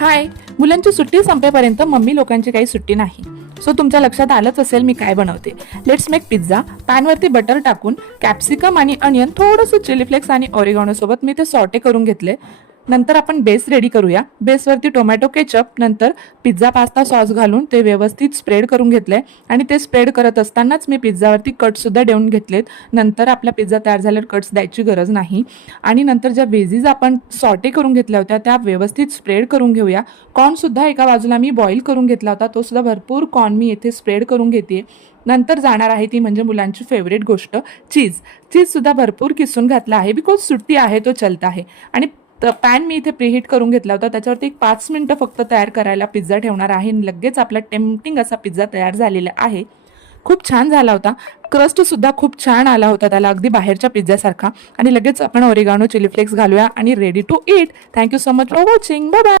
हाय. मुलांची सुट्टी संपेपर्यंत मम्मी लोकांची काही सुट्टी नाही. सो तुमच्या लक्षात आलंच असेल मी काय बनवते. Let's make pizza. पॅनवरती बटर टाकून कॅप्सिकम आणि अनियन, थोडंसं चिली फ्लेक्स आणि ऑरिगॅनो सोबत मी ते सॉटे करून घेतले. नंतर आपण बेस रेडी करूया. बेसवरती टोमॅटो केचप, नंतर पिझ्झा पास्ता सॉस घालून ते व्यवस्थित स्प्रेड करून घेतले आणि ते स्प्रेड करत असतानाच मी पिझ्झावरती कटसुद्धा देऊन घेतलेत. नंतर आपला पिझ्झा तयार झाल्यावर कट्स द्यायची गरज नाही. आणि नंतर ज्या व्हेजीज आपण सॉटे करून घेतल्या होत्या त्या व्यवस्थित स्प्रेड करून घेऊया. कॉर्नसुद्धा एका बाजूला मी बॉईल करून घेतला होता, तो सुद्धा भरपूर कॉर्न मी येथे स्प्रेड करून घेते. नंतर जाणार आहे ती म्हणजे मुलांची फेवरेट गोष्ट, चीज. चीजसुद्धा भरपूर किसून घातला आहे, बिकॉज सुट्टी आहे तो चलता आहे. आणि पॅन मी इथे प्रीहीट करून घेतला होता, त्याच्यावरती एक 5 मिनिटं फक्त तयार करायला पिझ्झा ठेवणार आहे. लगेच आपला टेम्पटिंग असा पिझ्झा तयार झालेला आहे. खूप छान झाला होता. क्रस्टसुद्धा खूप छान आला होता त्याला, अगदी बाहेरच्या पिझ्झासारखा. आणि लगेच आपण ओरिगानो चिली फ्लेक्स घालूया आणि ready to eat. Thank you so much for watching. Bye bye.